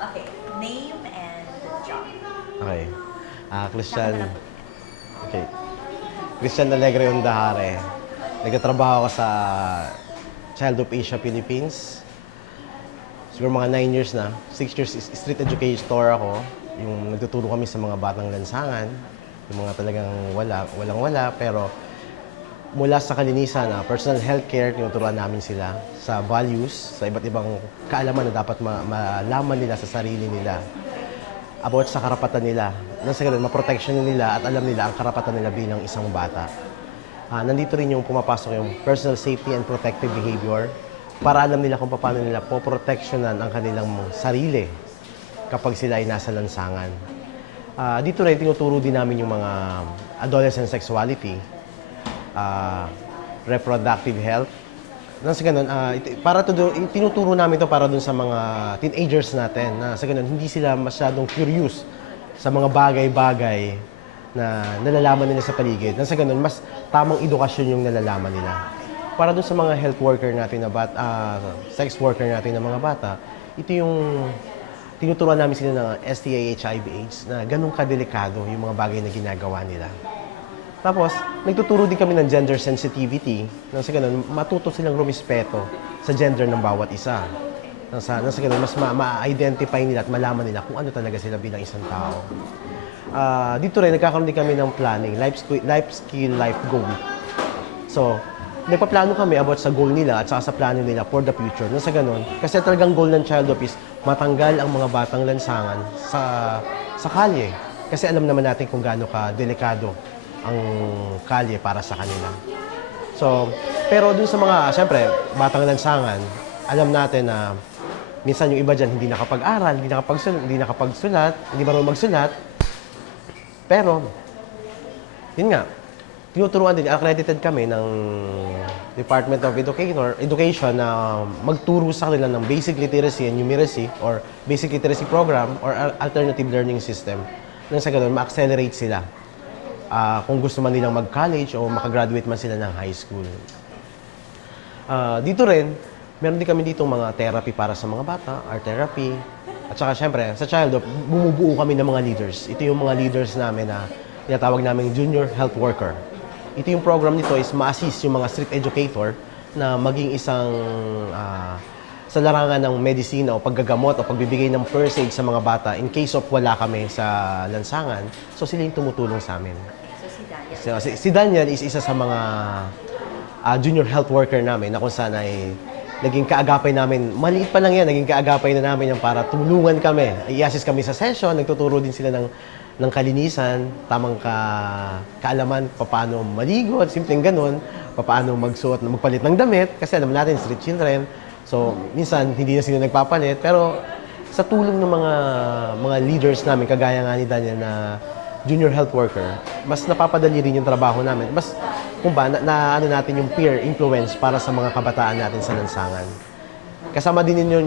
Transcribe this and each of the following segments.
Okay, name and job. Okay. Christian. Naku na lang. Okay. Christian Alegre Undahare. Nagtatrabaho ako sa Child of Asia Philippines. Siguro mga 9 years na. 6 years street educator ako. Yung nagtuturo kami sa mga batang lansangan. Yung mga talagang walang-wala. Pero mula sa kalinisan, personal healthcare, tinuturuan namin sila sa values, sa iba't ibang kaalaman na dapat malaman nila sa sarili nila. About sa karapatan nila. Nang sa ganun, maprotection nila at alam nila ang karapatan nila bilang isang bata. Nandito rin yung pumapasok yung personal safety and protective behavior para alam nila kung paano nila poproteksyonan ang kanilang sarili kapag sila ay nasa lansangan. Dito rin, tinuturo din namin yung mga adolescent sexuality, reproductive health. Nang sa ganun, tinuturo namin ito para dun sa mga teenagers natin na sa ganun, hindi sila masyadong curious sa mga bagay-bagay na nalalaman nila sa paligid. Nang sa ganun, mas tamang edukasyon yung nalalaman nila. Para dun sa mga health worker natin na sex worker natin na mga bata, ito yung tinuturuan namin sila ng STI, HIV/AIDS na ganun kadelikado yung mga bagay na ginagawa nila. Tapos, nagtuturo din kami ng gender sensitivity. Nang sa ganun, matuto silang rumispeto sa gender ng bawat isa. Nang sa ganun, mas ma-identify nila at malaman nila kung ano talaga sila bilang isang tao. Dito rin, nagkakaroon din kami ng planning, life skill, life goal. So, nagpaplano kami about sa goal nila at saka sa plano nila for the future. Nang sa ganun, kasi talagang goal ng Child of is matanggal ang mga batang lansangan sa kalye. Kasi alam naman natin kung gaano ka delikado ang kalye para sa kanila. So, pero dun sa mga, siyempre, batang lansangan, alam natin na minsan yung iba dyan hindi nakapag-aral, hindi nakapagsulat, hindi marunong magsulat. Pero, yun nga, tinuturuan din, accredited kami ng Department of Education na magturo sa kanila ng basic literacy and numeracy or basic literacy program or alternative learning system. Nang sa ganun, ma-accelerate sila. Kung gusto man nilang mag-college o makagraduate man sila ng high school. Dito rin, meron din kami dito mga therapy para sa mga bata, art therapy. At saka syempre, sa Child of, bumubuo kami ng mga leaders. Ito yung mga leaders namin na tinatawag namin junior health worker. Ito yung program nito is ma-assist yung mga street educator na maging isang sa larangan ng medisina o paggagamot o pagbibigay ng first aid sa mga bata in case of wala kami sa lansangan. So sila yung tumutulong sa amin. So si Daniel. Si Daniel is isa sa mga junior health worker namin na kung saan ay naging kaagapay namin. Maliit pa lang yan, naging kaagapay na namin yan para tulungan kami. I-assist kami sa session, nagtuturo din sila ng kalinisan, tamang kaalaman, paano maligo, at simpleng ganun, paano magsuot, magpalit ng damit, kasi alam natin, street children. So, minsan, hindi na sila nagpapalit, pero sa tulong ng mga leaders namin, kagaya nga ni Daniel na junior health worker, mas napapadali rin yung trabaho namin. Mas, kung ba, ano natin yung peer influence para sa mga kabataan natin sa lansangan. Kasama din ninyo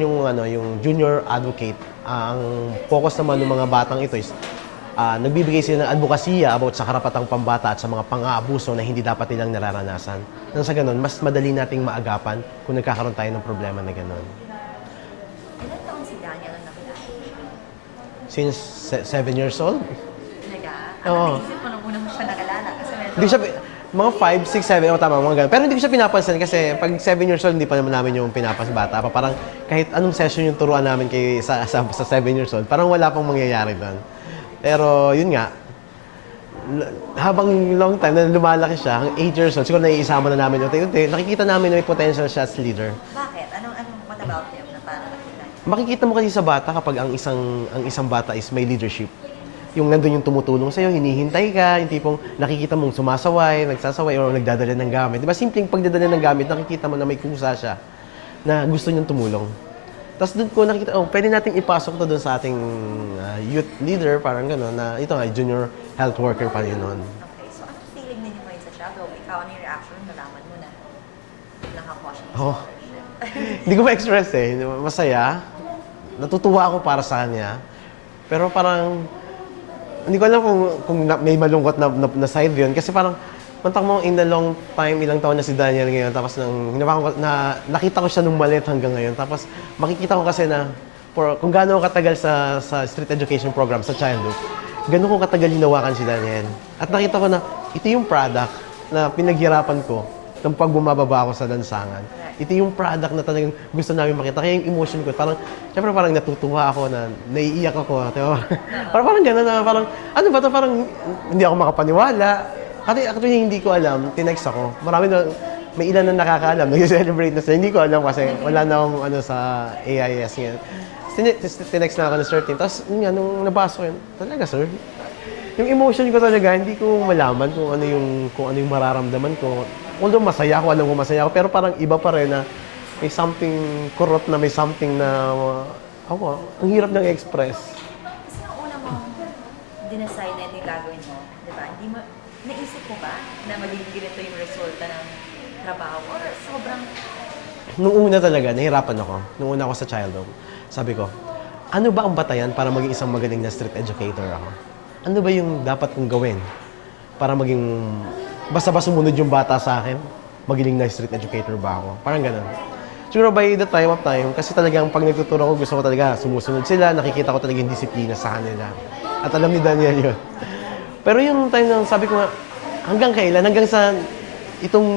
yung junior advocate. Ang focus naman ng mga batang ito is nagbibigay sila ng advokasya about sa karapatang pambata at sa mga pang-aabuso na hindi dapat nilang nararanasan. Nang sa ganun, mas madali nating maagapan kung nagkakaroon tayo ng problema na ganun. Ilan taon si Daniel ang nakilala? Since 7 years old? Talaga? Oo. Naisip mo nung una mo siya nakilala? Kasi medyo... Hindi siya, mga 5, 6, 7, tama, mga ganun. Pero hindi ko siya pinapansin kasi pag 7 years old, hindi pa naman namin yung pinapansin bata pa. Parang kahit anong session yung turuan namin sa 7 years old, parang wala pang mangyayari doon. Pero yun nga, habang long time na lumalaki siya, hanggang 8 years old, siguro naiisama na namin unti-unti, nakikita namin na may potential siya as leader. Bakit? What about him na parang nakilala? Makikita mo kasi sa bata kapag ang isang bata is may leadership. Yung nandun yung tumutulong sa'yo, hinihintay ka, yung tipong nakikita mong sumasaway, nagsasaway, o nagdadala ng gamit. Di ba simpleng pagdadala ng gamit, nakikita mo na may kusa siya na gusto niyang tumulong. Tapos doon ko nakita, pwede natin ipasok to doon sa ating youth leader, parang gano'n, na ito nga, junior health worker pa rin noon. Okay, so anong feeling ninyo ngayon sa Shadow? Ikaw, ano yung reaction nung nalaman mo na nakakuha siya ng Oh. scholarship? Hindi ko ma-express eh. Masaya. Natutuwa ako para sa kanya. Pero parang, hindi ko alam kung may malungkot na side yun. Kasi parang, mantak mo in a long time, ilang taon na si Daniel ngayon. Tapos nakita ko siya nung maliit hanggang ngayon. Tapos makikita ko kasi na kung gaano katagal sa street education program sa childhood, gaano ko katagal hinawakan si Daniel. At nakita ko na ito yung product na pinaghirapan ko ng pag bumababa ako sa lansangan. Ito yung product na talagang gusto namin makita. Kaya yung emotion ko, parang, syempre parang natutuwa ako na naiiyak ako. Diba? Parang gano'n na, parang, ano ba to? Parang hindi ako makapaniwala. Kasi actually hindi ko alam, tinext ako. Marami na, may ilan na nakakaalam, nag-celebrate na sila. Hindi ko alam kasi wala na akong ano sa AIS ngayon. Tinext na ako ng Sir Tim. Tapos nga, nung nabasa ko yun, talaga sir, yung emotion ko talaga, hindi ko malaman kung ano yung mararamdaman ko. Although masaya ako, alam ko masaya ako, pero parang iba pa rin na may something corrupt na may something na, ang hirap nang i-express. Kasi yung una mong dinecide na ito yung gagawin mo, di ba? Hindi mo, naisip mo ba na magiging ganito yung resulta ng trabaho or sobrang... Nung una talaga, nahirapan ako. Nung una ako sa child home, sabi ko, ano ba ang batayan para maging isang magaling na street educator ako? Ano ba yung dapat kong gawin para maging... Basta ba sumunod yung bata sa akin? Magaling na street educator ba ako? Parang ganun. Siguro by the time of time, kasi talagang pag nagtuturo ko, gusto ko talaga sumusunod sila, nakikita ko talaga yung disiplina sa kanila. At alam ni Daniel yun. Pero yung time na sabi ko nga, hanggang kailan, hanggang sa itong,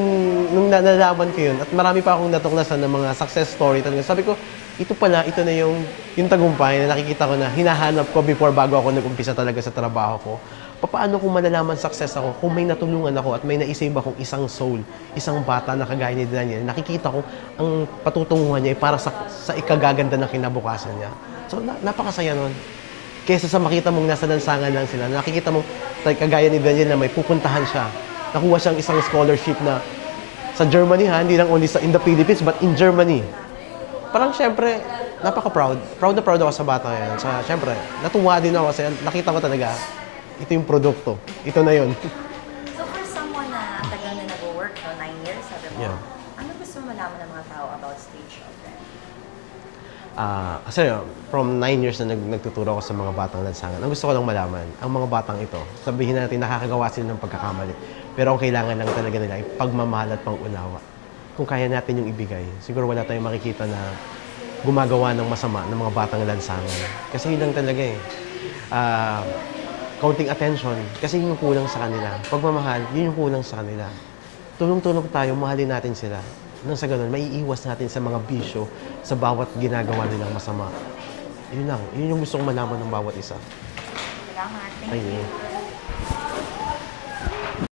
nung nalalaman ko yun, at marami pa akong natuklasan ng mga success story, talaga, sabi ko, ito pala, ito na yung tagumpay na nakikita ko na hinahanap ko before bago ako nag-umpisa talaga sa trabaho ko. Paano kung malalaman success ako kung may natulungan ako at may naisave akong isang soul, isang bata na kagaya ni Daniel, nakikita ko ang patutunguhan niya ay para sa ikagaganda ng kinabukasan niya. So, napakasaya nun. Kesa sa makita mong nasa lansangan lang sila, nakikita mong kagaya ni Daniel na may pupuntahan siya. Nakuha siyang isang scholarship na sa Germany ha, hindi lang only in the Philippines but in Germany. Parang syempre, napaka-proud. Proud na proud ako sa bata ngayon. Syempre, natuwa din ako kasi nakita ko talaga, ito yung produkto. Ito na yun. So for someone na ang tagal na nag-work, no, 9 years, sabi mo, Yeah. ano gusto mo malaman ng mga tao about stage children? Kasi from 9 years na nagtuturo ako sa mga batang lansangan, ang gusto ko lang malaman, ang mga batang ito, sabihin natin nakakagawa sila ng pagkakamali. Pero ang kailangan lang talaga nila ay pagmamahal at pangunawa. Kung kaya natin yung ibigay, siguro wala tayong makikita na gumagawa ng masama ng mga batang lansangan. Kasi yun lang talaga eh. Counting attention, kasi yun yung kulang sa kanila. Pagmamahal, yun yung kulang sa kanila. Tulong-tulong tayo, mahalin natin sila. Nang sa ganun, maiiwas natin sa mga bisyo sa bawat ginagawa nilang masama. Yun lang, yun yung gusto kong malaman ng bawat isa. Salamat. Thank you. Ayun.